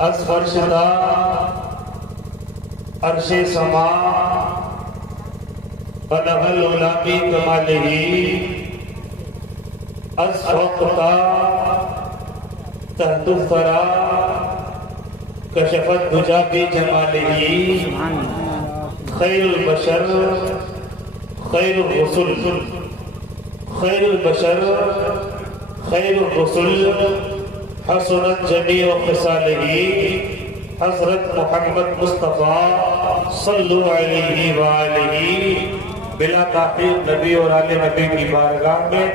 از فرشدہ عرش سما بلغ العلا بی کمالہ از فوقتا تحت الثرى کشف الدجى بجمالہ خیر البشر خیر الرسل خیر البشر خیر الرسل حسنت جمیع خصالہ حضرت محمد مصطفیٰ صلو علیہ وآلہ بلا تاخیر نبی اور آل نبی کی بارگاہ میں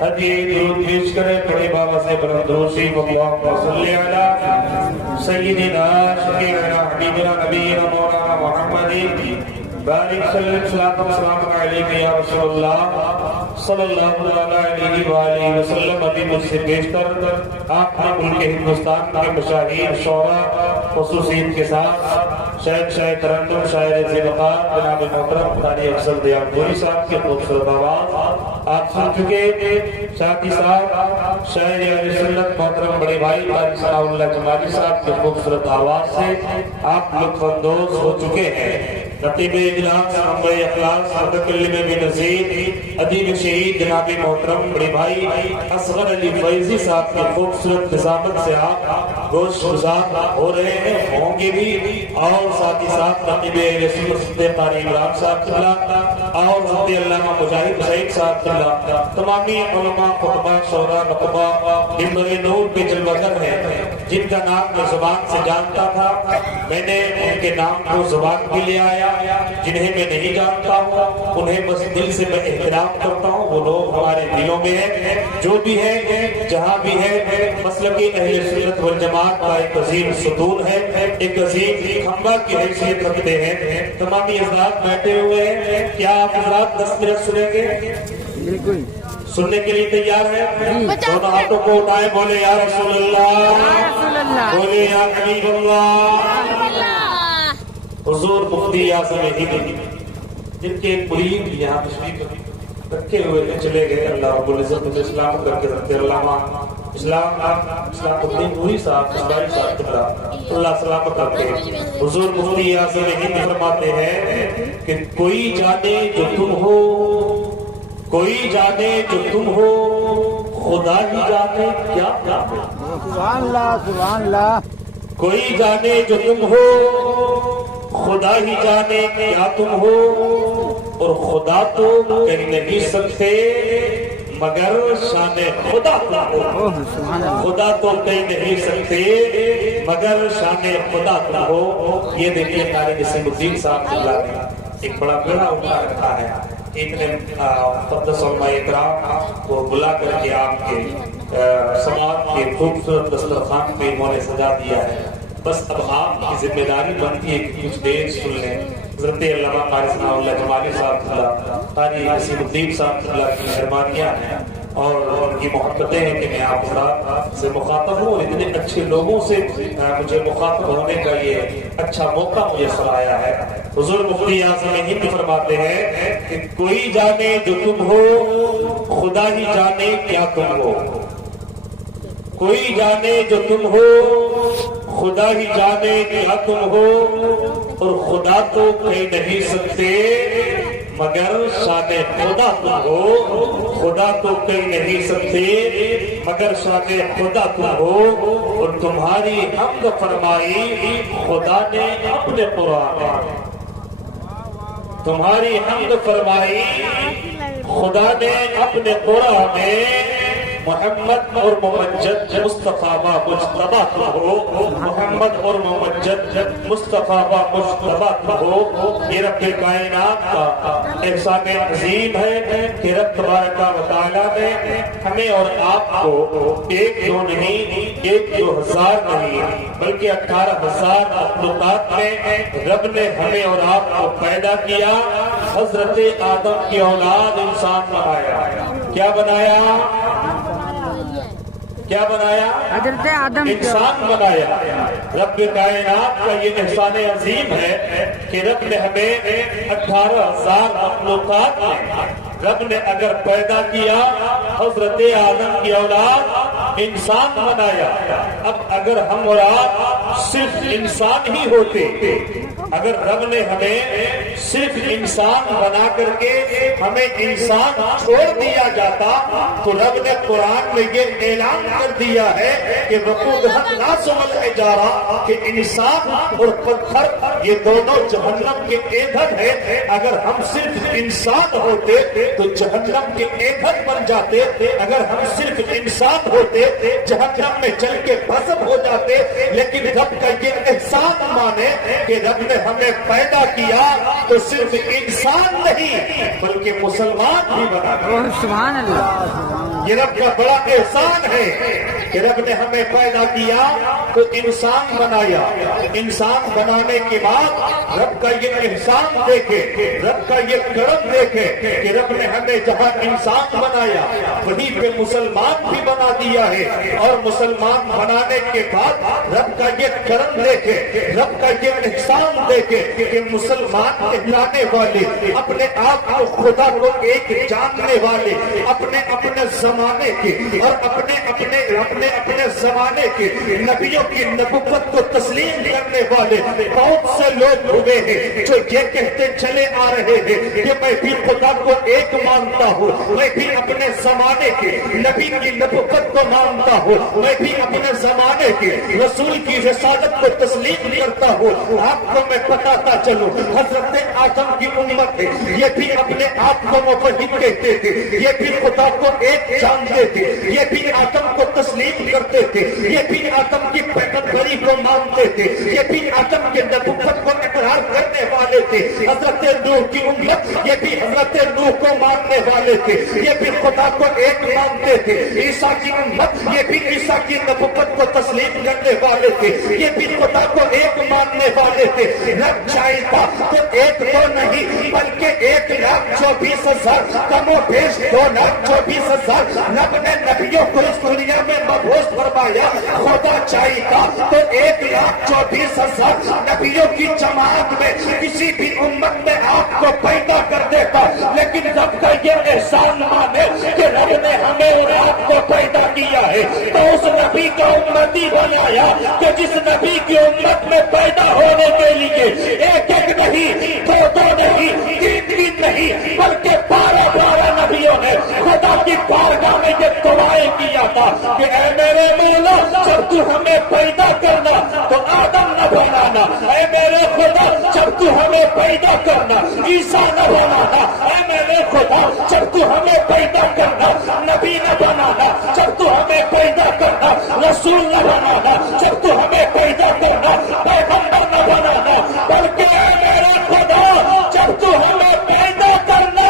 ہدیہ درود پیش کریں پڑے بابا سے بلند روشی اللہم صلی علی سیدنا شفیعنا حبیبنا نبینا مولانا محمد بارک صلی اللہ علیہ یا رسول اللہ صلی اللہ علیہ وآلہ وسلم. ابھی مجھ سے بیشتر آپ نے ملک ہندوستان کے مشاہیر شعراء خصوصیت کے ساتھ شاعر ترنم شاعر ذوقار جناب محترم قاری افضل دیانپوری صاحب کے خوبصورت آواز آپ سن چکے. ساتھ ہی ساتھ شاعر اہل سنت محترم بڑے بھائی قاری ثناء اللہ جمالی صاحب کے خوبصورت آواز سے آپ لطف اندوز ہو چکے ہیں. رتیب اجلاس منبع اخلاص متکلم بنظیر ادیب شہید جناب محترم بڑے بھائی اصغر علی فیضی صاحب کی خوبصورت نظامت سے آپ گوش گزار ہو رہے ہیں ہوں گے بھی. اور ساتھ ہی ساتھ رتیب اہل سنت قاری عمران صاحب قبلہ اور حضرت علامہ مجاہد حسین صاحب قبلہ تمامی علماء خطبہ شعراء نقبہ منبر نور کے جلوگر ہیں جن کا نام میں زبان سے جانتا تھا. میں نے ان کے نام کو زبان کے لے آیا. جنہیں میں نہیں جانتا ہوں انہیں بس دل سے میں احترام کرتا ہوں. وہ لوگ ہمارے دلوں میں ہیں جو بھی ہے جہاں بھی ہے. مسلک اہل سنت والجماعت کا ایک عظیم ستون ہے ایک عظیم کھمبا کی حیثیت رکھتے ہیں. تمامی حضرات بیٹھے ہوئے ہیں. کیا آپ حضرات 10 منٹ سنیں گے؟ بالکل سننے کے لیے تیار ہے؟ دونوں ہاتھوں کو اٹھائیں بولے یا رسول اللہ بولے یا حبیب اللہ. حضور مفتی اعظم ہند جن کے مرید یہاں تشریف رکھے ہوئے چلے گئے اللہ رب العزت مجھے اسلام کر کے رکھتے. علامہ اسلام الدین نوری صاحب اسلامی صاحب قبلہ اللہ سلامت رکھتے. حضور مفتی اعظم ہند فرماتے ہیں کہ کوئی جانے جو تم ہو کوئی جانے جو تم ہو خدا ہی جانے کیا جانے. سبحان اللہ سبحان اللہ. کوئی جانے جو تم ہو خدا ہی جانے کیا تم ہو اور خدا تو کہہ نہیں سکتے مگر شان خدا تم ہو. خدا تو کہہ نہیں سکتے مگر شان خدا تم ہو. یہ دیکھیے قاری نسیم الدین صاحب نے ایک بڑا بیڑا اٹھا رکھا ہے. اتنے مقدس علماء اکرام کو بلا کر کے آپ کے سماعت کے خوبصورت دسترخوان پہ انہوں نے سجا دیا ہے. بس اب آپ کی ذمہ داری بنتی ہے کہ کچھ دیر سن لیں. حضرت علامہ قاری ثناء اللہ جمالی صاحب قاری نسیم الدین صاحب کی مہربانیاں ہیں اور ان کی محبتیں ہیں کہ میں آپ سے مخاطب ہوں. اتنے اچھے لوگوں سے مجھے مخاطب ہونے کا یہ اچھا موقع میسر آیا ہے. حضور مفتی اعظم ہند فرماتے ہیں کہ کوئی جانے جو تم ہو خدا ہی جانے کیا تم ہو. کوئی جانے جو تم ہو خدا ہی جانے کیا تم ہو اور خدا تو کہہ نہیں سکتے مگر شان خدا تم ہو. خدا تو کہہ نہیں سکتے مگر شان خدا تم ہو اور تمہاری حمد فرمائی خدا نے اپنے قرآن میں. تمہاری حمد فرمائی خدا نے اپنے قرآن میں. محمد اور ممجد مصطفیٰ مجتبی ہو. محمد اور ممجد مصطفیٰ مجتبی ہو. یہ رب کائنات کا احسان عظیم ہے کہ رب تبارک و تعالیٰ نے ہمیں اور آپ کو ایک دو نہیں ایک 2000 نہیں بلکہ 18,000 مخلوقات میں رب نے ہمیں اور آپ کو پیدا کیا. حضرت آدم کی اولاد انسان بنایا. کیا بنایا؟ کیا بنایا؟ حضرت آدم انسان بنایا. رب کائنات کا یہ احسان عظیم ہے کہ رب نے ہمیں 18,000 مخلوقات میں رب نے اگر پیدا کیا حضرت آدم کی اولاد انسان بنایا. اب اگر ہم اور آپ صرف انسان ہی ہوتے، اگر رب نے ہمیں صرف انسان بنا کر کے ہمیں انسان چھوڑ دیا جاتا تو رب نے قرآن میں یہ اعلان کر دیا ہے کہ وقودھا الناس والحجارہ، کہ انسان اور پتھر یہ دونوں جہنم کے ایندھن ہے. اگر ہم صرف انسان ہوتے تو جہنم کے ایندھن بن جاتے. اگر ہم صرف انسان ہوتے جہنم میں جل کے بھسم ہو جاتے. لیکن رب کا یہ احسان مانے کہ رب نے ہمیں پیدا کیا تو صرف انسان نہیں بلکہ مسلمان بھی بنا دیا. سبحان اللہ. یہ رب کا بڑا احسان ہے کہ رب نے ہمیں پیدا کیا تو انسان بنایا. انسان بنانے کے بعد رب کا یہ احسان دیکھے، رب کا یہ کرم دیکھے کہ رب نے ہمیں جہاں انسان بنایا وہیں پہ مسلمان بھی بنا دیا ہے. اور مسلمان بنانے کے بعد رب کا یہ کرم دیکھے، رب کا یہ احسان دیکھے کہ مسلمان کہلانے والے، اپنے آپ کو خدا کو ایک جاننے والے، اپنے اپنے زمانے کے اور اپنے زمانے کے نبیوں کی نبوت کو تسلیم کرنے والے بہت سے لوگ ہوئے ہیں جو یہ کہتے چلے آ رہے ہیں کہ میں بھی خدا کو ایک مانتا ہوں، میں بھی اپنے زمانے کے نبی کی نبوت کو مانتا ہوں، میں بھی اپنے زمانے کے رسول کی رسالت کو تسلیم کرتا ہوں. آپ کو میں بتاتا چلوں، حضرت آدم کی امت ہے، یہ بھی اپنے آپ کو موحد کہتے تھے، یہ بھی خدا کو ایک جانتے تھے، یہ بھی آدم کو تسلیم کرتے تھے، یہ بھی آدم کی پیغمبری کو مانتے تھے، یہ بھی آدم کے نبوت کو اقرار کرنے والے تھے. حضرت نوح کی امت یہ بھی حضرت نوح کو ماننے والے تھے، یہ بھی خدا کو ایک مانتے تھے. عیسیٰ کی امت یہ بھی عیسیٰ کی نبوت کو تسلیم کرنے والے تھے، یہ بھی خدا کو ایک ماننے والے تھے. رب چاہتا تو ایک تو نہیں بلکہ 1,24,000 کم و بیش 2,24,000 رب نے نبیوں کو اس دنیا میں مبعوث فرمایا. خدا چاہتا تو 1,24,000 نبیوں کی جماعت میں کسی بھی امت میں آپ کو پیدا کر دیتا. لیکن رب کا یہ احسان مانے کہ رب نے ہمیں اور آپ کو پیدا کیا ہے تو اس نبی کا امتی بنایا کہ جس نبی کی امت میں پیدا ہونے کے لیے ایک ایک نہیں، دو دو نہیں، تین تین نہیں بلکہ 12 نبیوں نے خدا کی بارگاہ میں یہ دعائیں کیا تھا کہ اے میرے مولا جب تو ہمیں پیدا کرنا تو آدم نہ بنانا، اے میرے خدا جب تو ہمیں پیدا کرنا عیسیٰ نہ بنانا، اے میرے خدا جب تو ہمیں پیدا کرنا نبی نہ بنانا، جب تو ہمیں پیدا کرنا رسول نہ بنانا، جب تو ہمیں پیدا کرنا پیغمبر نہ بنانا، بلکہ اے میرے خدا جب تو ہمیں پیدا کرنا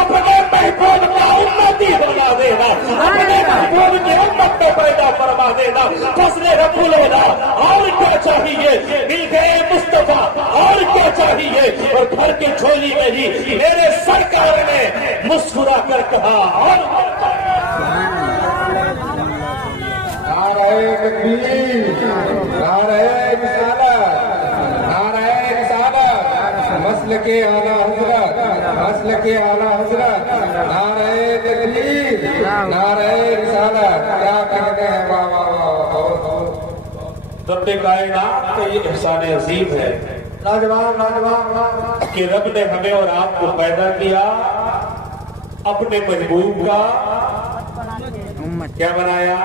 اپنے محبوب کا امتی بنا دینا، اپنے محبوب کی امت میں پیدا فرما دینا. فضل رب العلا اور کیا چاہیے، مل گئے مصطفیٰ اور کیا چاہیے. اور گھر کی جھولی میں ہی میرے سرکار نے مسکرا کر کہا اور نعرہ تکبیر، نعرہ رسالت، مسلک اعلیٰ حضرت، مسلک اعلیٰ حضرت، نعرہ تکبیر، نعرہ رسالت. کیا کہتے ہیں، واہ واہ واہ. رب کائنات کا یہ احسان عظیم ہے کہ رب نے ہمیں اور آپ کو پیدا کیا، اپنے محبوب کا کیا بنایا،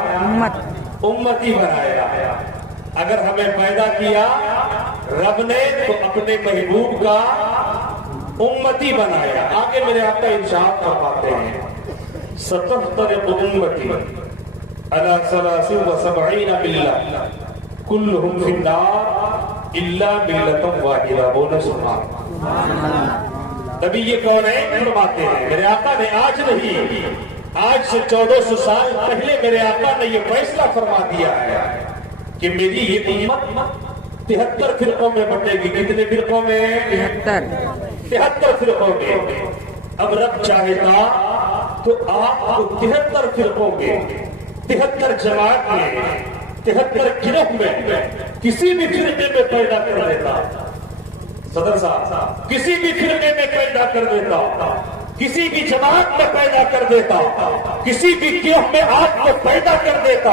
امتی بنایا. اگر ہمیں پیدا کیا رب نے تو اپنے محبوب کا امتی بنایا. آگے میرے آپ کا ارشاد فرماتے ہیں 77 امتی علی 73 ملہ کلہم فی النار الا ملۃ واحدہ. بولو سبحان اللہ. نبی یہ کونین فرماتے ہیں میرے آقا نے آج نہیں، آج سے 1400 سال پہلے میرے آقا نے یہ فیصلہ فرما دیا ہے کہ میری یہ امت 73 فرقوں میں بٹے گی. کتنے فرقوں میں؟ 73 فرقوں میں. اب رب چاہتا تو آپ کو 73 فرقوں میں، 73 جماعت میں، 73 گروہ میں کسی بھی فرقے میں پیدا کر دیتا. صدر صاحب کسی بھی فرقے میں پیدا کر دیتا، کسی بھی جماعت میں پیدا کر دیتا، کسی بھی گروہ میں آپ کو پیدا کر دیتا،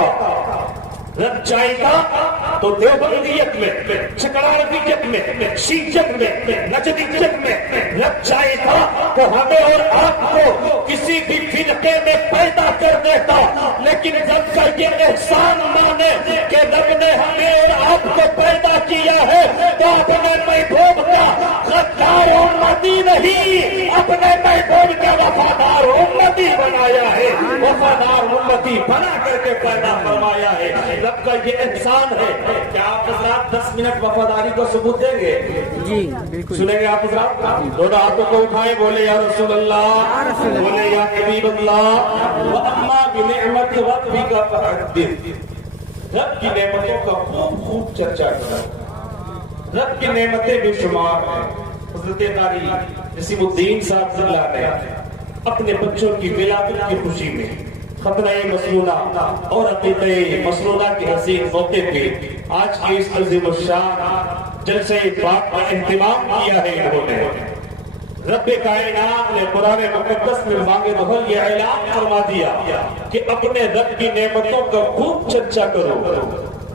رب چاہتا تو دیوبندیت میں، چکراویت میں، شیعت میں، نجدیت میں، رب چاہتا تو ہمیں اور آپ کو کسی بھی فرقے میں پیدا کر دیتا، لیکن رب کا یہ احسان مانے کہ رب نے ہمیں اور آپ کو پیدا کیا ہے تو اپنے محبوب کا غدار امتی نہیں، اپنے محبوب کا وفادار امتی بنایا ہے، وفادار امتی بنا کر کے پیدا فرمایا ہے۔ رب کا یہ احسان ہے۔ کیا آپ حضرات 10 منٹ وفاداری کو ثبوت دیں گے؟ جی بالکل سنیں گے آپ حضرات؟ دونوں ہاتھوں کو اٹھائیں، بولے یا رسول اللہ، بولے یا حبیب اللہ، وَأَمَّا بِنِعْمَتِ رَبِّكَ فَحَدِّثْ۔ رب کی نعمتوں کا خوب خوب چرچا کرو۔ رب کی نعمتیں بے شمار ہیں۔ حضرت قاری نسیم الدین صاحب صلی اللہ نے اپنے بچوں کی ولادت کی خوشی میں ختنہ مسنونہ اور عقیدہ مسنونہ کے حسین موقع پہ آج کی اس عظیم الشان جلسہ پاک کا اہتمام کیا ہے۔ انہوں نے رب کائنات نے قرآن مقدس میں مانگے بہل یہ اعلان فرما دیا کہ اپنے رب کی نعمتوں کا خوب چرچا کرو۔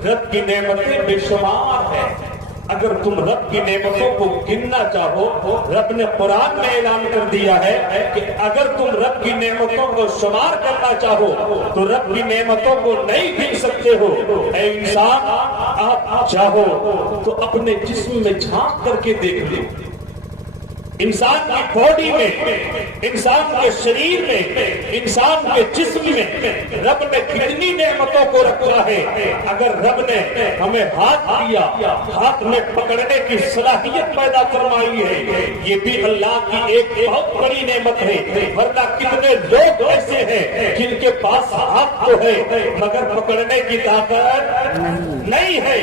رب کی نعمتیں بے شمار ہیں۔ اگر تم رب کی نعمتوں کو گننا چاہو، رب نے قرآن میں اعلان کر دیا ہے کہ اگر تم رب کی نعمتوں کو شمار کرنا چاہو تو رب کی نعمتوں کو نہیں گن سکتے ہو۔ اے انسان، آپ چاہو تو اپنے جسم میں جھانک کر کے دیکھ لو، انسان کی باڈی میں، انسان کے شریر میں، انسان کے جسم میں رب نے کتنی نعمتوں کو رکھا ہے۔ اگر رب نے ہمیں ہاتھ دیا، ہاتھ میں پکڑنے کی صلاحیت پیدا فرمائی ہے، یہ بھی اللہ کی ایک بہت بڑی نعمت ہے۔ ورنہ کتنے لوگ ایسے ہیں جن کے پاس ہاتھ تو ہے مگر پکڑنے کی طاقت نہیں ہے۔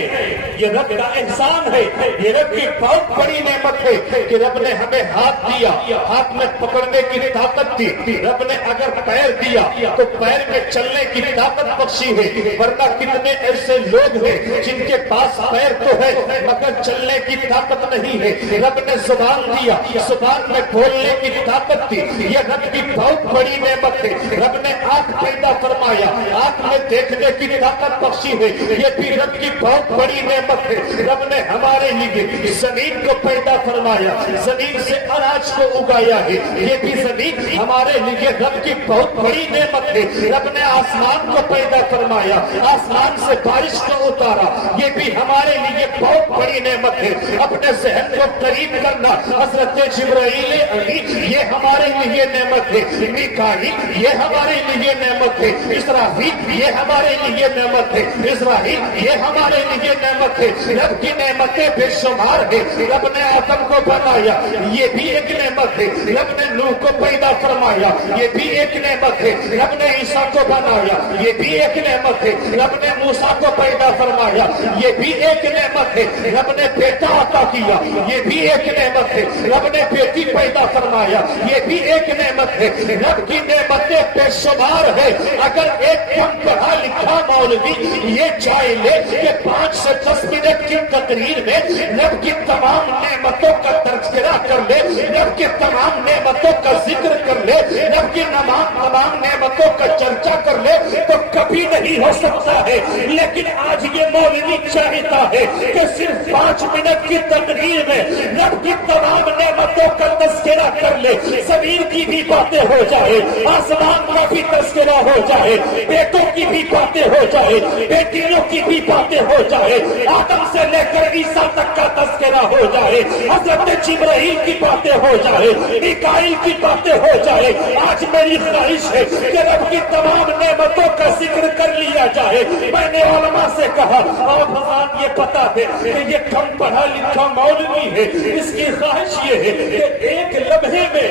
یہ رب کا احسان ہے، یہ رب کی بہت بڑی نعمت ہے کہ رب نے ہمیں ہاتھ دیا، ہاتھ میں پکڑنے کی طاقت دی۔ رب نے اگر پیر دیا تو پیر میں چلنے کی طاقت بخشی ہے۔ ورنہ کتنے ایسے لوگ ہیں جن کے پاس پیر تو ہے مگر چلنے کی طاقت نہیں ہے۔ رب نے زبان دیا، زبان میں بولنے کی طاقت دی، یہ رب کی بہت بڑی نعمت ہے۔ رب نے آنکھ پیدا فرمایا، آنکھ میں دیکھنے کی طاقت بخشی ہے، یہ بھی رب کی بہت بڑی نعمت ہے۔ رب نے ہمارے لیے زمین کو پیدا فرمایا، زمین سے اناج کو اگایا ہے، یہ بھی زمین ہمارے لیے رب کی بہت بڑی نعمت ہے۔ رب نے آسمان کو پیدا فرمایا، آسمان سے بارش کو اتارا، یہ بھی ہمارے لیے بہت بڑی نعمت ہے۔ اپنے ذہن کو قریب کرنا، حضرت جبرائیل امین یہ ہمارے لیے نعمت ہے، میکائیل یہ ہمارے لیے نعمت ہے، اسرافیل یہ ہمارے لیے نعمت ہے، اسرائیل یہ ہمارے لیے نعمت ہے۔ رب کی نعمتیں بے شمار ہے۔ رب نے آدم کو بنایا، یہ بھی ایک نعمت ہے۔ رب نے نوح کو پیدا فرمایا، یہ بھی ایک نعمت ہے۔ رب نے عیسیٰ کو بنایا، یہ بھی ایک نعمت ہے۔ رب نے موسیٰ کو پیدا فرمایا، یہ بھی ایک نعمت ہے۔ رب نے بیٹا عطا کیا، یہ بھی ایک نعمت ہے۔ رب نے بیٹی پیدا فرمایا، یہ بھی ایک نعمت ہے۔ رب کی نعمتیں بے شمار ہے۔ اگر ایک کم پڑھا لکھا مولوی یہ چاہے لے کہ 5 سے 10 منٹ کی تقریر میں رب کی تمام نعمتوں کا تذکرہ کر لے، رب کی تمام نعمتوں کا ذکر کر لے، رب کی تمام نعمتوں کا چرچا کر لے تو کبھی نہیں ہو سکتا ہے۔ لیکن آج یہ مولوی چاہتا ہے کہ صرف 5 منٹ کی تقریر میں رب کی تمام نعمتوں کا تذکرہ کر لے، زمین کی بھی باتیں ہو جائے، آسمان کا بھی تذکرہ ہو جائے، بیٹوں کی بھی باتیں ہو جائے، بیٹیوں کی بھی باتیں ہو جائے، آدم سے لے کر عیسیٰ تک کا تذکرہ ہو جائے، حضرت جبرائیل کی باتیں ہو جائے، میکائیل کی باتیں ہو جائے۔ آج میری خواہش ہے کہ رب کی تمام نعمتوں کا ذکر کر لیا جائے۔ میں نے علماء سے کہا اور حضرات یہ پتا ہے کہ یہ کم پڑھا لکھا مولوی ہے، اس کی خواہش یہ ہے کہ ایک لمحے میں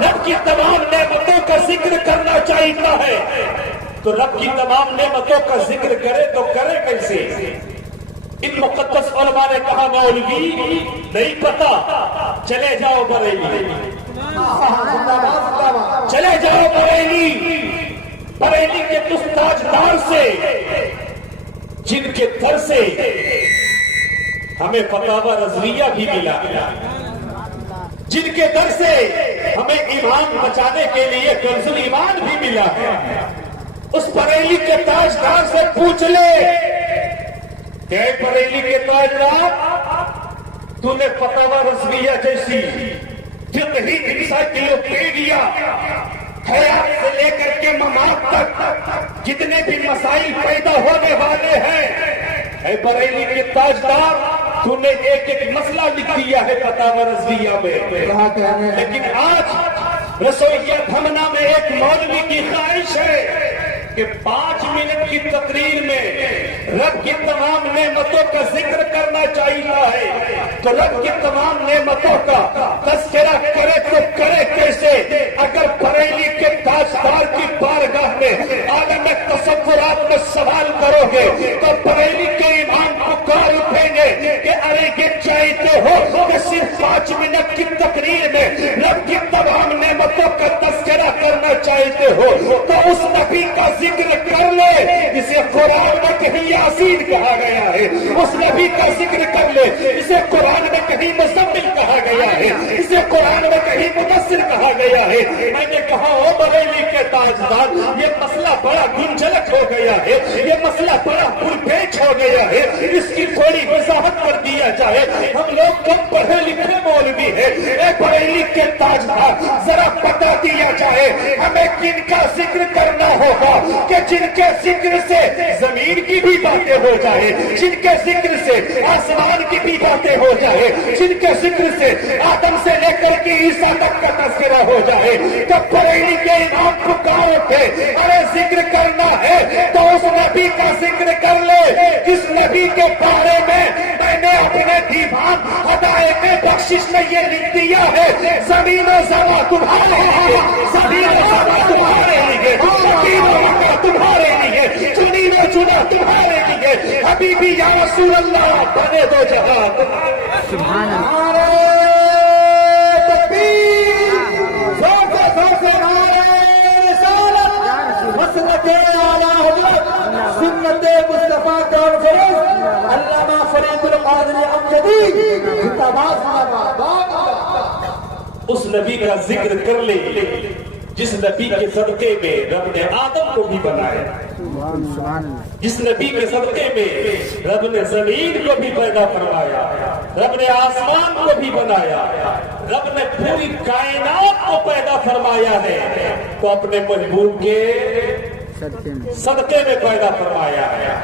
رب کی تمام نعمتوں کا ذکر کرنا چاہیتا ہے۔ تو رب کی تمام نعمتوں کا ذکر کرے تو کرے کیسے؟ ان مقدس علماء نے کہا مولوی نہیں پتا، چلے جاؤ بریلی، چلے جاؤ بریلی، بریلی کے اس تاجدار سے جن کے در سے ہمیں فتاوی رضویہ بھی ملا۔ جن کے در سے ہمیں ایمان بچانے کے لیے کنز ایمان بھی ملا ہے، اس بریلی کے تاجدار سے پوچھ لے کہ اے بریلی کے تاجدار، تو نے فتاوی رضویہ جیسی فقہی انسائکلوپیڈیا حیات سے لے کر کے ممات تک جتنے بھی مسائل پیدا ہونے والے ہیں، اے بریلی کے تاجدار، تو نے ایک ایک مسئلہ لکھ دیا ہے فتاوی رضویہ میں، لیکن آج رسویہ دھمنا میں ایک مولوی کی خواہش ہے کہ 5 منٹ کی تقریر میں رب کی تمام نعمتوں کا ذکر کرنا چاہیے ہے، تو رب کی تمام نعمتوں کا تذکرہ کرے تو کرے کیسے؟ اگر بریلی کے تاجدار کی بارگاہ میں عالم تصورات میں سوال کرو گے تو بریلی کے امام پکار اٹھیں گے کہ ارے یہ چاہتے ہو کہ صرف 5 منٹ کی تقریر میں رب کی تمام نعمتوں کا تذکرہ کرنا چاہتے ہو تو اس نبی کا ذکر کر لے جسے قرآن میں کہیں یاسین کہا گیا ہے، اس نبی کا ذکر کر لے اسے قرآن میں کہیں مزمل کہا گیا ہے، اسے قرآن میں کہیں مدثر کہا گیا ہے۔ میں نے کہا او بریلی کے تاجدار، یہ مسئلہ بڑا گنجلک ہو گیا ہے، یہ مسئلہ بڑا پرپیچ ہو گیا ہے، اس کی تھوڑی وضاحت کر دیا جائے، ہم لوگ کم پڑھے لکھے مولوی ہیں۔ اے بریلی کے تاجدار، ذرا بتا دیا جائے ہمیں کن کا ذکر کرنا ہوگا کہ جن کے ذکر سے زمین کی بھی باتیں ہو جائے، جن کے ذکر سے آسمان کی بھی باتیں ہو جائے، جن کے ذکر سے آدم سے لے کر کے عیسیٰ تک کا تذکرہ ہو جائے۔ جب بریلی کے امام پکار اٹھے ارے ذکر کرنا ہے تو اس نبی کا ذکر کر لے جس نبی کے بارے میں میں نے اپنے دیوان ہدایت بخشش میں یہ لکھ دیا ہے، زمین و زماں تمہارے لیے، زمین و زماں تمہارے لیے، زمین و زماں تمہارے لیے، چنی و چنا تمہارے لیے، حبیبی یا رسول اللہ بنے دو جہان۔ سبحان اللہ۔ مسلک اعلیٰ حضرت سنت مصطفیٰ کانفرنس علامہ فرید القادری امجدی اس نبی کا ذکر کر لے جس نبی کے صدقے میں رب نے آدم کو بھی بنایا، جس نبی کے صدقے میں رب نے زمین کو بھی پیدا فرمایا، رب نے آسمان کو بھی بنایا، رب نے پوری کائنات کو پیدا فرمایا ہے، تو اپنے محبوب کے صدقے میں پیدا فرمایا ہے۔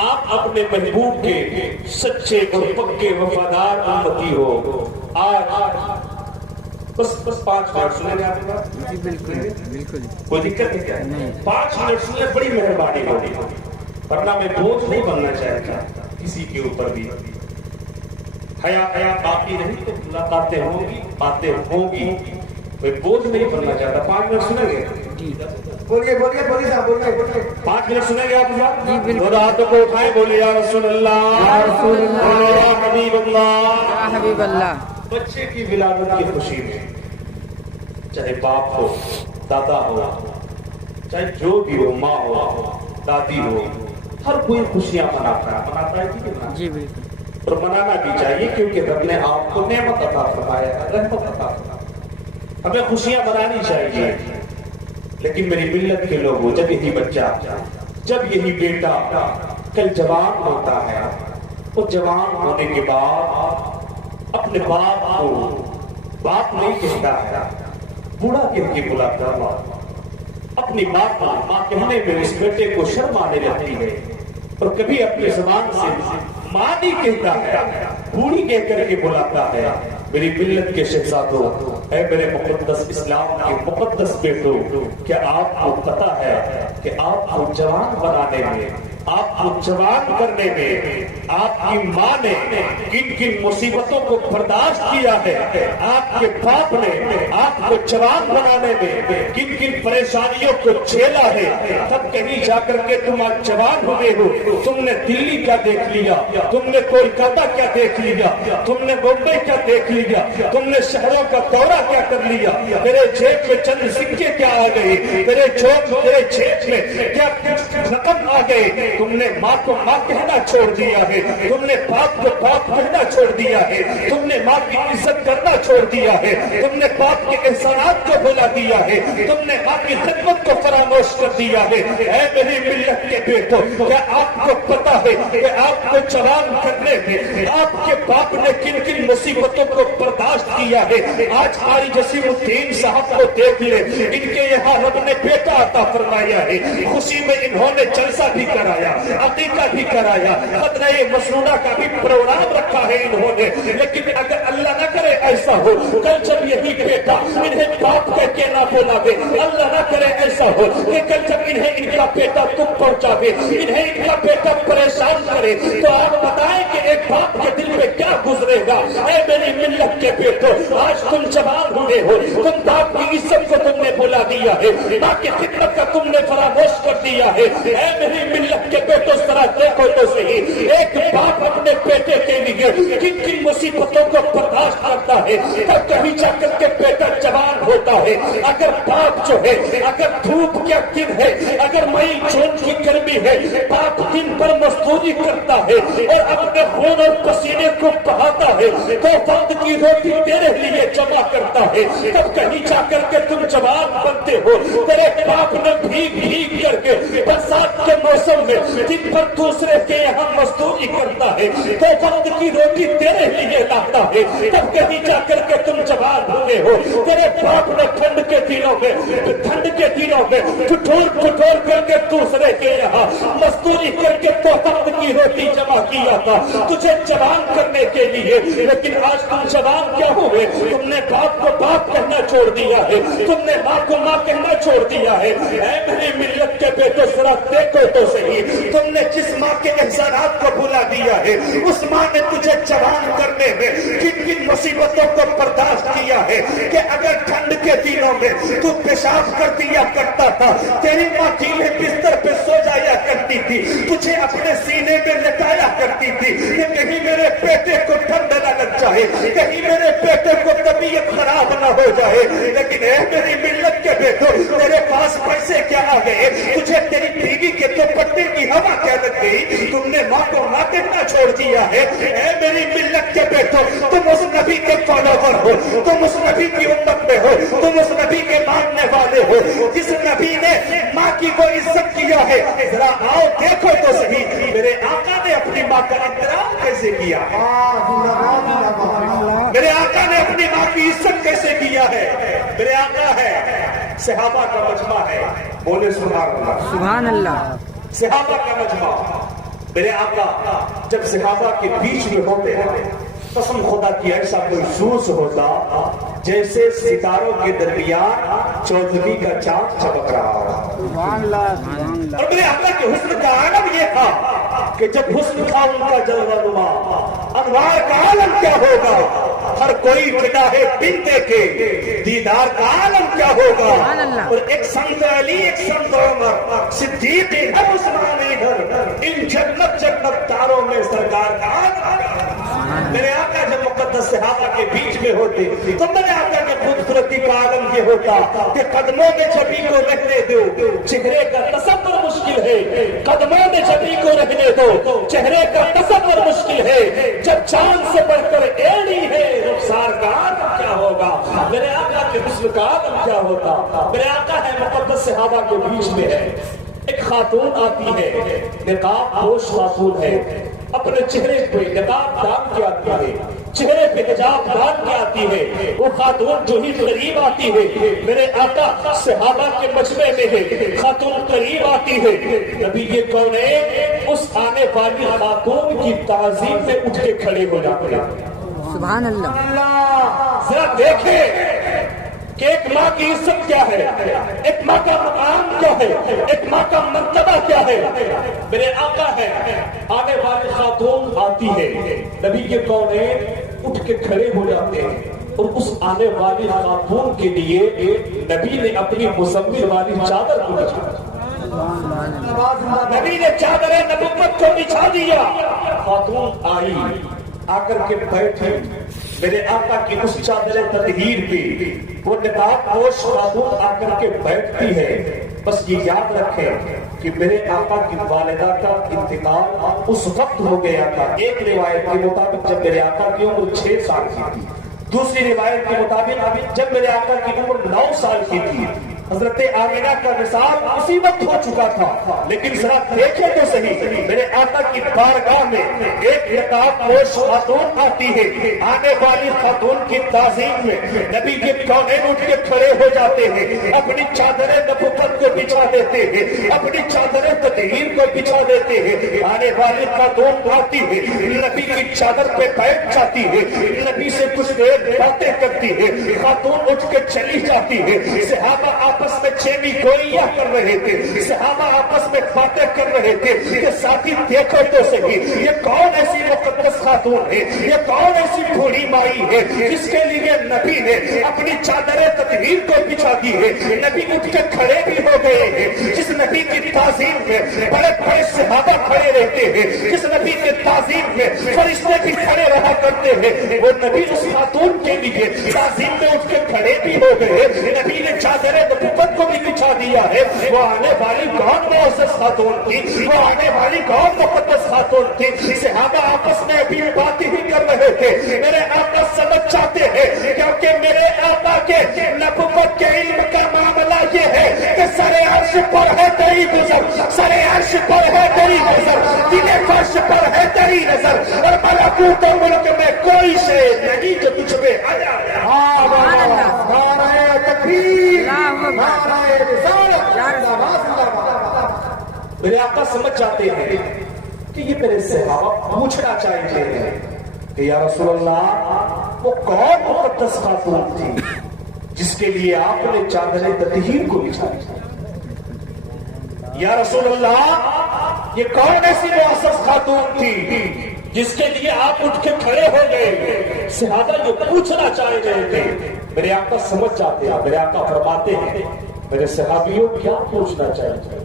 آپ اپنے محبوب کے سچے اور پکے وفادار امتی ہو۔ آج بس 5 منٹ سنیں گے آپ کا؟ جی بالکل بالکل، کوئی دقت ہے کیا؟ 5 منٹ سنیں، بڑی مہربانی ہوگی، ورنہ میں بوجھ نہیں بننا چاہتا کسی کے اوپر بھی۔ حیا باقی نہیں تو ملاقاتیں ہوں گی، باتیں ہوں گی، کوئی بوجھ نہیں بننا چاہتا۔ 5 منٹ سنیں گے؟ بولیے بولیے بولیے صاحب بولیے۔ 5 منٹ سنیں گے آپ صاحب؟ دونوں ہاتھوں کو اٹھائیں، بولیے یا رسول اللہ، یا رسول اللہ، بولو یا حبیب اللہ۔ یا حبیب اللہ۔ بچے کی ولادت کی خوشی میں چاہے باپ ہو، دادا ہو، چاہے جو بھی ہو، ماں ہو، دادی ہو، ہر کوئی خوشیاں مناتا ہے کہ نہیں؟ جی بالکل، اور منانا بھی چاہیے کیونکہ رب نے آپ کو نعمت عطا فرمایا ہے، رحمت عطا فرمایا۔ ہمیں خوشیاں منانی چاہیے، لیکن میری ملت کے لوگوں، جب یہی بچہ، جب یہی بیٹا کل جوان ہوتا ہے، وہ جوان ہونے کے بعد اپنے باپ کو باپ نہیں کہتا ہے، بوڑھا کہہ کے بلاتا ہے، اپنی ماں کو ماں کہنے میں اس بیٹے کو شرم آنے لگتی ہے، اور کبھی اپنی زبان سے ماں نہیں کہتا ہے، بوڑھی کہہ کر کے بلاتا ہے۔ میری ملت کے شہزادوں، اے میرے مقدس اسلام کے مقدس بیٹوں، کیا آپ کو پتا ہے کہ آپ کو جوان بنانے میں، آپ کو جوان کرنے میں آپ کی ماں نے کن کن مصیبتوں کو برداشت کیا ہے، آپ کے باپ نے آپ کو جوان بنانے میں کن کن پریشانیوں کو جھیلا ہے، تب کہیں جا کر کے تم آج جوان ہوئے ہو۔ تم نے دلی کیا دیکھ لیا، تم نے کولکاتہ کیا دیکھ لیا، تم نے بمبئی کیا دیکھ لیا، تم نے شہروں کا دورہ کیا کر لیا، تیرے جیب میں چند سکے کیا آ گئے، تیرے جیب میں کیا رقم آ گئے، تم نے ماں کو ماں کہنا چھوڑ دیا ہے، تم نے باپ کو باپ کہنا چھوڑ دیا ہے، تم نے ماں کی عزت کرنا چھوڑ دیا ہے، تم نے باپ کے احسانات کو بھلا دیا ہے، تم نے ماں کی خدمت کو فراموش کر دیا ہے۔ اے میری ملت کے بیٹو، کیا آپ کو پتا ہے کہ آپ کو جوان کرنے میں آپ کے باپ نے کن کن مصیبتوں کو برداشت کیا ہے؟ آج قاری جسیم الدین صاحب کو دیکھ لے، ان کے یہاں رب نے بیٹا عطا فرمایا ہے، خوشی میں انہوں نے جلسہ بھی کرایا، عقیقہ بھی کرایا، خطرہ مسنونہ کا بھی پروگرام رکھا ہے انہوں نے۔ لیکن اگر اللہ نہ کرے ایسا ہو، کل جب یہی بیٹا انہیں باپ کہہ کے نہ بلاوے، اللہ نہ کرے ایسا ہو کہ کل جب انہیں ان کا بیٹا دکھ پہنچاوے، انہیں ان کا بیٹا پریشان کرے، تو آپ بتائیں کہ ایک باپ کے دل میں کیا گزرے گا؟ اے میری ملت کے بیٹو، آج تم جوان ہوئے ہو، تم باپ کی عزت کو تم نے بھلا دیا ہے، ماں کی خدمت کا تم نے فراموش کر دیا ہے۔ اے میری ملت کے بیٹو، اس طرح دیکھو تو صحیح، ایک باپ اپنے بیٹے کے لیے کن کن مصیبتوں کو برداشت کرتا ہے، تب کہیں جا کر کے بیٹا جوان ہوتا ہے۔ اگر باپ جو ہے، اگر دھوپ کیا دن ہے، اگر مئی جون کی گرمی ہے، باپ دن پر مزدوری کرتا ہے اور اپنے خون اور پسینے کو بہاتا ہے، تو وقت کی روٹی تیرے لیے جمع کرتا ہے، تب کہیں جا کر کے تم جوان بنتے ہو۔ تیرے باپ نے بھیگ بھیگ کر کے برسات کے موسم میں دن پر دوسرے کے یہاں مزدوری کرتا ہے، تو وقت کی روٹی تیرے لیے لاتا ہے، تب کہیں جا کر کے تم جوان ہوئے ہو۔ تیرے باپ نے ٹھنڈ کے دنوں میں ٹھٹور کر کے دوسرے کے یہاں مزدوری کر کے تو وقت کی روٹی جمع کیا تھا تجھے جوان کرنے کے لیے۔ لیکن آج تم جوان کیا ہوئے؟ تم نے باپ کو باپ کہنا چھوڑ دیا ہے، تم نے ماں کو ماں کہنا چھوڑ دیا ہے۔ اے میری ملت کے بیٹو، ذرا دیکھو تو صحیح، تم نے جس ماں کے احسانات کو بھلا دیا ہے، اس ماں نے تجھے جوان کرنے میں کن کن مصیبتوں کو برداشت کیا ہے کہ اگر ٹھنڈ کے دنوں میں تو پیشاب کر دیا کرتا تھا، تیری ماں ٹھیلے بستر پہ سو جایا کرتی تھی، تجھے اپنے سینے میں لٹایا کرتی تھی کہ کہیں میرے بیٹے کو ٹھنڈ نہ لگ جائے، کہیں میرے بیٹے کو طبیعت خراب نہ ہو جائے۔ لیکن اے میری ملت کے بیٹو، تیرے پاس پیسے کیا آ گئے، تجھے تیری بیوی کے دوپٹے کی ہوا کیا لگ گئی، تم نے ماں کو ماں کہنا چھوڑ دیا ہے۔ اے میری ملت کے بیٹو، تم اس نبی کے فالوور ہو، تم اس نبی کی امت میں ہو، تم اس نبی کے ماننے والے ہو جس نبی نے ماں کی وہ عزت کیا ہے۔ ذرا آؤ دیکھو تو صحیح، میرے آقا نے اپنی ماں کا احترام کیسے کیا ہے، میرے آقا نے اپنی ماں کی عزت کیسے کیا ہے۔ میرے آقا ہے، صحابہ کا مجمع ہے، بولے سبحان اللہ، سبحان اللہ۔ صحابہ کا مجمع۔ میرے آقا جب صحابہ کے بیچ میں ہوتے ہیں، قسم خدا کی ایسا کوئی سوز ہوتا جیسے ستاروں کے درمیان چودھویں کا چاند چمک رہا ہو۔ سبحان اللہ، سبحان اللہ۔ اور میرے آقا کے حسن کا عالم یہ تھا کہ جب حسن تھا ان کا جلوہ نما، انوار کا عالم کیا ہوگا، ہر کوئی فدا ہے بنتے کے دیدار کا عالم کیا ہوگا۔ اور ایک سمت علی، ایک سمت عمر، صدیق ادھر، عثمان ادھر، ان جنت جنت تاروں میں سرکار کا عالم۔ میرے آقا جب مقدس صحابہ کے بیچ میں ہوتے تو میرے آقا کی خوبصورتی کا عالم یہ ہوتا کہ قدموں میں جبھی کو رہنے دو، چہرے کا تصور مشکل ہے، قدموں میں جبھی کو رہنے دو، چہرے کا تصور مشکل ہے، جب چاند سے بڑھ کر ایڑی ہے رخسار کا عالم کیا ہوگا، میرے آقا کے حسن کا عالم کیا ہوتا۔ میرے آقا ہے مقدس صحابہ کے بیچ میں ہے، ایک خاتون آتی ہے، نقاب پوش خاتون ہے، اپنے چہرے پہ نقاب ڈال کے آتی ہے، چہرے پہ حجاب ڈال کے آتی ہے، وہ خاتون جو ہی قریب آتی ہے، میرے آقا صحابہ کے مجمع میں ہے، خاتون قریب آتی ہے، نبی یہ کونین اس آنے والی خاتون کی تعظیم میں اٹھ کے کھڑے ہو جاتے ہیں۔ سبحان اللہ۔ ذرا دیکھیں کہ ایک ماں کی عزت کیا ہے، ایک ماں کا مقام کیا ہے، ایک ماں کا مرتبہ کیا ہے۔ میرے آقا ہے، آنے والی خاتون آتی ہے، نبی کے کونین اٹھ کے کھڑے ہو جاتے ہیں، اور اس آنے والی خاتون کے لیے نبی نے اپنی مزمل والی چادر کو بچھایا، نبی نے چادر نبوت کو بچھا دیا۔ خاتون آئی، آ کر کے بیٹھی، میرے آقا کی اس چادر تطہیر پہ وہ نقاب پوش خاتون آ کر کے بیٹھتی ہے، بس یہ یاد رکھیں کہ میرے آقا کی والدہ کا انتقال اس وقت ہو گیا تھا، ایک روایت کے مطابق جب میرے آقا کی عمر 6 سال کی تھی، دوسری روایت کے مطابق جب میرے آقا کی عمر 9 سال کی تھی۔ حضرت آمینہ کا وصال اسی وقت ہو چکا تھا، لیکن ذرا دیکھیں تو صحیح، میرے آقا کی بارگاہ میں ایک نقاب پوش خاتون آتی ہے، آنے والی خاتون کی تعظیم میں نبی کے کونین اٹھ کے کھڑے ہو جاتے ہیں، اپنی چادریں نبوت کو بچھا دیتے ہیں، اپنی چادریں تطہیر کو بچھا دیتے ہیں، آنے والی خاتون آتی ہے، نبی کی چادر پہ بیٹھ جاتی ہے، نبی سے کچھ دیر باتیں کرتی ہے، خاتون اٹھ کے چلی جاتی ہے، صحابہ آپس میں چھیمی گوئیاں کر رہے تھے، صحابہ آپس میں باتیں کر رہے تھے کہ ساتھی دیکھو تو صحیح، یہ کون ایسی مقدس خاتون ہے، یہ کون ایسی بوڑھی مائی ہے جس کے لیے نبی نے اپنی چادر تطہیر کو بچھا دی ہے، نبی اٹھ کے کھڑے بھی ہو گئے ہیں، جس نبی کی تعظیم میں بڑے بڑے صحابہ کھڑے رہتے ہیں، جس نبی کی تعظیم میں فرشتے بھی کھڑے رہا کرتے ہیں، وہ نبی اس خاتون کے لیے تعظیم میں اٹھ کے کھڑے بھی ہو گئے، نبی نے چادر نبوت کو بھی بچھا دیا ہے۔ وہ آنے والی کون معزز خاتون تھی، وہ آنے والی کون مقدس خاتون تھی، صحابہ آپس میں ابھی باتیں ہی کر رہے تھے، میرے آقا سمجھ چاہتے ہیں کیونکہ میرے آقا کے نبوت کے علم کا معاملہ یہ ہے کہ سر عرش پر ہے تیری گزر، سر عرش پر ہے تیری نظر، دل فرش پر ہے تیری نظر، اور ملکوت و ملک میں کوئی شے نہیں جو تجھ پہ آ جائے۔ میرے آقا سمجھ جاتے ہیں کہ یہ میرے صحابہ پوچھنا چاہتے ہیں کہ یا رسول اللہ وہ کون مقدس خاتون تھی جس کے لیے آپ نے چادر تطہیر کو بچھایا؟ یا رسول اللہ یہ کون ایسی معزز خاتون تھی جس کے لیے آپ اٹھ کے کھڑے ہو گئے؟ صحابہ یہ پوچھنا چاہ رہے تھے۔ میرے آقا سمجھ جاتے ہیں، میرے آقا فرماتے ہیں میرے صحابیوں کیا پوچھنا چاہتے ہیں؟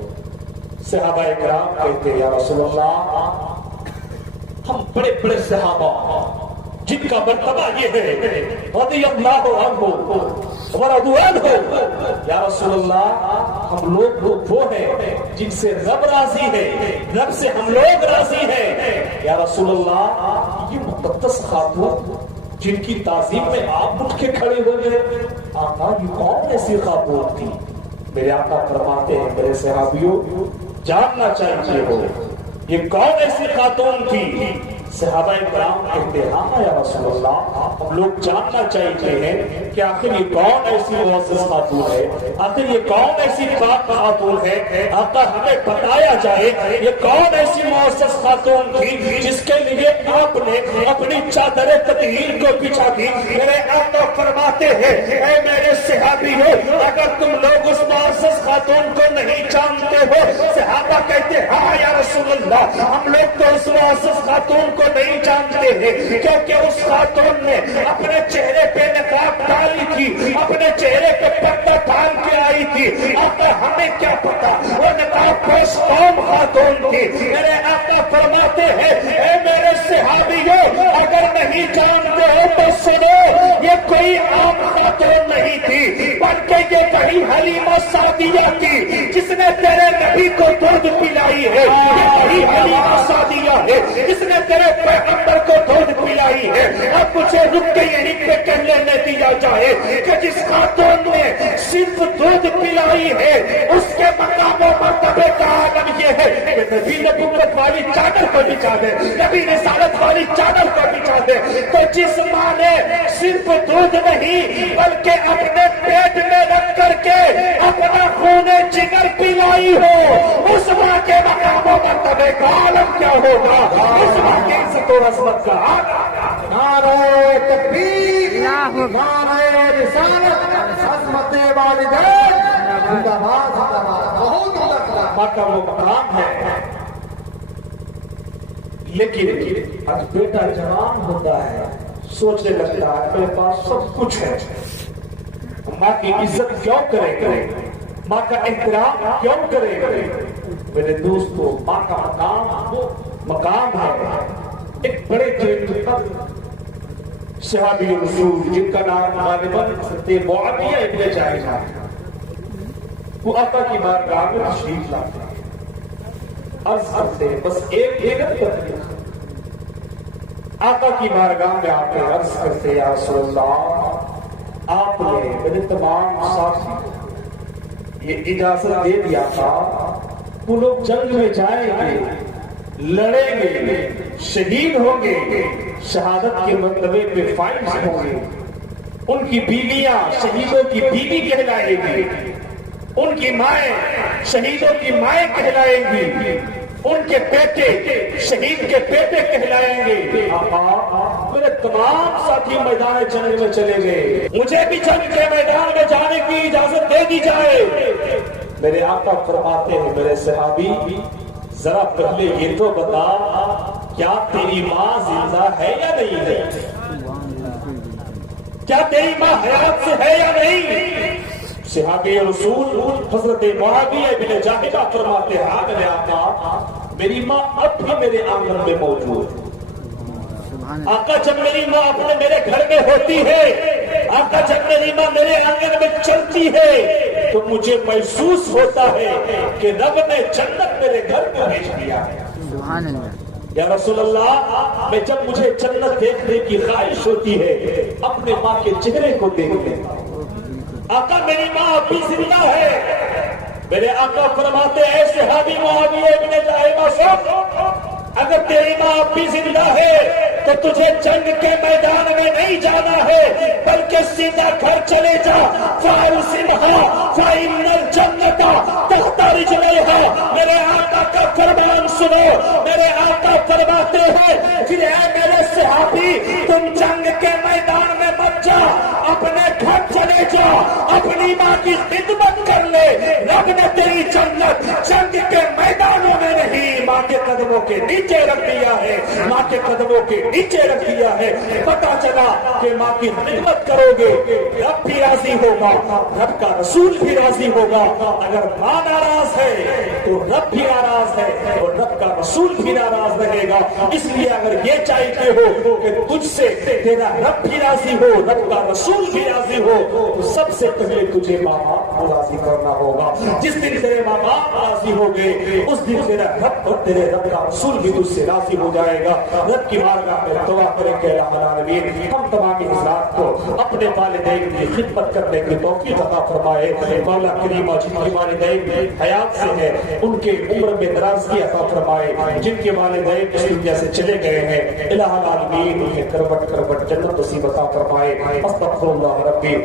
صحابہ اکرام کہتے ہیں یا رسول اللہ ہم بڑے بڑے صحابہ جن کا مرتبہ یہ ہے رضی اللہ عنہ ورضوا عنہ، یا رسول اللہ ہم لوگ وہ ہیں جن سے رب راضی ہے، رب سے ہم لوگ راضی ہیں۔ یا رسول اللہ یہ مقدس خاتون جن کی تعظیم میں آپ اٹھ کے کھڑے ہو گئے، آقا یہ کون ایسی خاتون تھی؟ میرے آقا فرماتے ہیں میرے صحابیوں جاننا چاہیے ہو یہ کون ایسی خاتون تھی؟ صحابہ کرام کہتے ہیں ہاں یا رسول اللہ ہم لوگ جاننا چاہتے ہیں کہ آخر یہ کون ایسی معزز خاتون ہے، آخر یہ کون ایسی پاک خاتون ہے، آقا ہمیں بتایا جائے یہ کون ایسی معزز خاتون تھی جس کے لیے آپ نے اپنی چادر تطہیر کو بچھا دی۔ میرے آقا فرماتے ہیں اے میرے صحابیوں اگر تم لوگ اس معزز خاتون کو نہیں جانتے ہو، صحابہ کہتے ہیں ہاں یا رسول اللہ ہم لوگ تو اس معزز خاتون کو نہیں جانتے ہیں کیونکہ اس خاتون نے اپنے چہرے پہ نقاب ڈالی تھی، اپنے چہرے پہ پردہ ڈال کے آئی تھی، آقا ہمیں کیا پتا وہ نقاب پوش کون خاتون تھی؟ میرے آقا فرماتے ہیں اے میرے صحابیوں اگر نہیں جانتے ہو تو سنو یہ کوئی عام خاتون نہیں تھی بلکہ یہ وہی حلیمہ سعدیہ تھی جس نے تیرے نبی کو دودھ پلائی ہے، یہ وہی حلیمہ سعدیہ ہے جس نے تیرے پیغمبر کو دودھ پلائی ہے۔ اب مجھے رک کے یہیں پہ کہہ لینے دیا جائے کہ جس خاتون نے صرف دودھ پلائی ہے اس کے مقام و مرتبے کا عالم یہ ہے کہ نبی نبوت والی چادر کو بچھا دے، نبی رسالت والی چادر کو بچھا دے۔ تو جس ماں نے صرف دودھ نہیں بلکہ اپنے پیٹ میں رکھ کر کے اپنا خون جگر پلائی ہو، اس ماں کے مقام و مرتبے کا عالم کیا ہوگا؟ اس ماں کی عزت و عظمت کا نعرہ تکبیر، نعرہ رسالت، عظمت والدین، زندہ باد زندہ باد، بہت زندہ ماں کا وہ مقام ہے۔ لیکن آج بیٹا جوان ہوتا ہے سوچنے لگتا ہے میرے پاس سب کچھ ہے، ماں کی عزت کیوں کرے، ماں کا احترام کیوں کرے؟ میرے دوستو ماں کا مقام وہ مقام ہے۔ ایک بڑے جلیل صحابی رسول جن کا نام غالباً حضرت معاویہ ابن جاہش ہے، وہ آقا کی بارگاہ میں تشریف لاتے ہیں، عرض کرتے ہیں، بس ایک تکلیف، آقا کی بارگاہ میں آ کے عرض کرتے ہیں، یا رسول اللہ آپ نے میرے تمام ساتھی کو یہ اجازت دے دیا تھا وہ لوگ جنگ میں جائیں گے، لڑیں گے، شہید ہوں گے، شہادت کے مرتبے پہ فائز ہوں گے، ان کی بیویاں شہیدوں کی بیوی کہلائیں گی، ان کی مائیں شہیدوں کی مائیں کہلائیں گی، ان کے بیٹے شہید کے بیٹے کہلائیں گے۔ آقا میرے تمام ساتھی میدان جنگ میں چلے گئے، مجھے بھی جنگ کے میدان میں جانے کی اجازت دے دی جائے۔ میرے آقا فرماتے ہیں، میرے صحابی ذرا پہلے یہ تو بتا کیا تیری ماں زندہ ہے یا نہیں ہے؟ کیا تیری ماں حیات سے ہے یا نہیں؟ صحابی رسول حضرت معاویہ بن جاہدہ فرماتے ہیں، ہاں میرے آقا میری ماں اب بھی میرے آنگن میں موجود ہے۔ آقا جب میری ماں اپنے میرے گھر میں ہوتی ہے، آقا جب میری ماں میرے آنگن میں چلتی ہے تو مجھے محسوس ہوتا ہے کہ رب نے جنت میرے گھر میں بھیج دیا ہے۔ سبحان اللہ۔ یا رسول اللہ میں جب مجھے جنت دیکھنے کی خواہش ہوتی ہے اپنے ماں کے چہرے کو دیکھ لیتا ہوں۔ آقا میری ماں اب بھی زندہ ہے۔ میرے آقا فرماتے ہیں، صحابی معاویہ بن جاہدہ سن، اگر تیری ماں اب بھی زندہ ہے تو تجھے جنگ کے میدان میں نہیں جانا ہے بلکہ سیدھا گھر چلے جا۔ فارسمھا فإن الجنۃ تحت رجلیھا۔ میرے آقا کا فرمان سنو، میرے آقا فرماتے ہیں پھر اے میرے صحابی تم جنگ کے میدان میں مت جا، اپنے گھر چلے جا، اپنی ماں کی خدمت کر لے۔ رب نے تیری جنت جنگ کے میدانوں میں نہیں، ماں کے قدموں کے نیچے رکھ دیا ہے، ماں کے قدموں کے نیچے رکھ دیا ہے۔ پتا چلا کہ ماں کی خدمت کرو گے رب بھی راضی ہوگا، رب کا رسول بھی راضی ہوگا۔ اگر ماں ناراض ہے تو رب بھی ناراض ہے اور رب کا رسول بھی ناراض رہے گا۔ اس لیے اگر یہ چاہتے ہو کہ تجھ سے تیرا رب بھی راضی ہو، رب کا رسول بھی راضی ہو، تو سب سے پہلے تجھے ماں باپ کو راضی کرنا ہوگا۔ جس دن تیرے ماں باپ راضی ہو گئے اس دن تیرا رب اور تیرے رب کا رسول بھی تجھ سے راضی ہو جائے گا۔ رب کی بارگاہ میں دعا کریں کہ اللہ العالمین ہم تمام حضرات کو اپنے والدین کی خدمت کرنے کی توفیق عطا فرمائے۔ مولا کریم جن کے والدین حیات سے ہیں ان کے عمر میں درازی عطا فرمائے، جن کے والدین اس دنیا سے چلے گئے ہیں الہ العالمین انہیں کربٹ کربٹ جنت نصیب عطا فرمائے۔ استغفر اللہ ربی